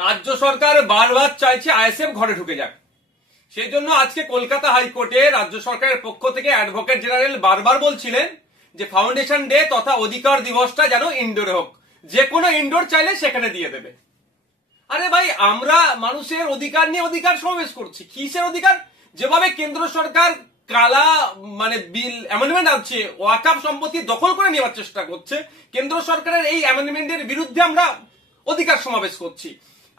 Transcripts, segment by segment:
রাজ্য সরকার বারবার চাইছে আইএসএফ ঘরে ঢুকে যাক। সেই জন্য আজকে কলকাতা হাইকোর্টে রাজ্য সরকারের পক্ষ থেকে অ্যাডভোকেট জেনারেল বারবার বলছিলেন যে ফাউন্ডেশন ডে তথা অধিকার দিবসটা যেন ইনডোরে হোক, যে কোনো ইনডোর চাইলে সেখানে দিয়ে দেবে। আরে ভাই, আমরা মানুষের অধিকার নিয়ে অধিকার সমাবেশ করছি। কিসের অধিকার? যেভাবে কেন্দ্র সরকার কালা বিল অ্যামেন্ডমেন্ট আছে, ওয়াকফ সম্পত্তি দখল করে নেওয়ার চেষ্টা করছে, কেন্দ্র সরকারের এই অ্যামেন্ডমেন্টের বিরুদ্ধে আমরা অধিকার সমাবেশ করছি।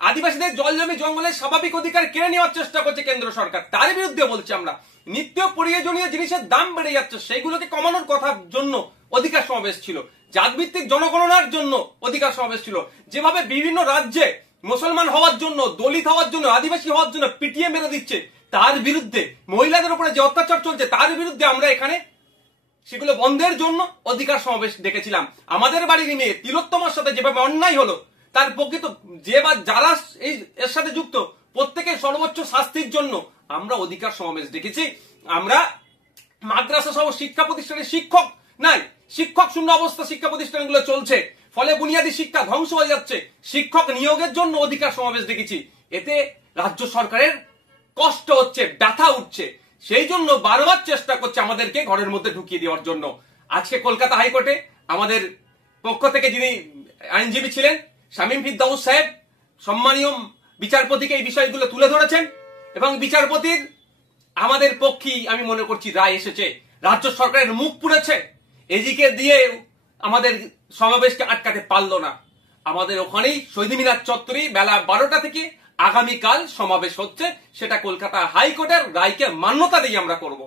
আদিবাসীদের জল জমি জঙ্গলের স্বাভাবিক অধিকার কেড়ে নেওয়ার চেষ্টা করছে কেন্দ্র সরকার, তার বিরুদ্ধে বলছি আমরা। নিত্য প্রয়োজনীয় জিনিসের দাম বেড়ে যাচ্ছে, সেইগুলোকে কমানোর কথার জন্য অধিকার সমাবেশ ছিল। জাতভিত্তিক জনগণনার জন্য অধিকার সমাবেশ ছিল। যেভাবে বিভিন্ন রাজ্যে মুসলমান হওয়ার জন্য, দলিত হওয়ার জন্য, আদিবাসী হওয়ার জন্য পিটিএ মেরে দিচ্ছে, তার বিরুদ্ধে, মহিলাদের উপরে যে অত্যাচার চলছে তার বিরুদ্ধে আমরা এখানে সেগুলো বন্ধের জন্য অধিকার সমাবেশ ডেকেছিলাম। আমাদের বাড়ির মেয়ে তিলোত্তমার সাথে যেভাবে অন্যায় হলো, তার প্রকৃত যারা এর সাথে যুক্ত প্রত্যেকের সর্বোচ্চ শাস্তির জন্য আমরা অধিকার সমাবেশ ডেকেছি। আমরা মাদ্রাসা সহ শিক্ষা প্রতিষ্ঠানের শিক্ষক নাই, শিক্ষক শূন্য অবস্থা শিক্ষা প্রতিষ্ঠানগুলো চলছে, ফলে বুনিয়াদী শিক্ষা ধ্বংস হয়ে যাচ্ছে। শিক্ষক নিয়োগের জন্য অধিকার সমাবেশ দেখেছি। এতে রাজ্য সরকারের কষ্ট হচ্ছে, ব্যথা উঠছে, সেই জন্য বারবার চেষ্টা করছে আমাদেরকে ঘরের মধ্যে ঢুকিয়ে দেওয়ার জন্য। আজকে কলকাতা হাইকোর্টে আমাদের পক্ষ থেকে যিনি আইনজীবী ছিলেন শামীম ফিরদৌস সাহেব সম্মানীয় বিচারপতিকে এই বিষয়গুলো তুলে ধরেছেন, এবং বিচারপতির আমাদের পক্ষেই আমি মনে করছি রায় এসেছে। রাজ্য সরকারের মুখ পুড়েছে, এদিকে দিয়ে আমাদের সমাবেশকে আটকাতে পারলো না। আমাদের ওখানেই শহীদ মিনার চত্বরে বেলা 12টা থেকে আগামীকাল সমাবেশ হচ্ছে, সেটা কলকাতা হাইকোর্টের রায়কে মান্যতা দিয়ে আমরা করব।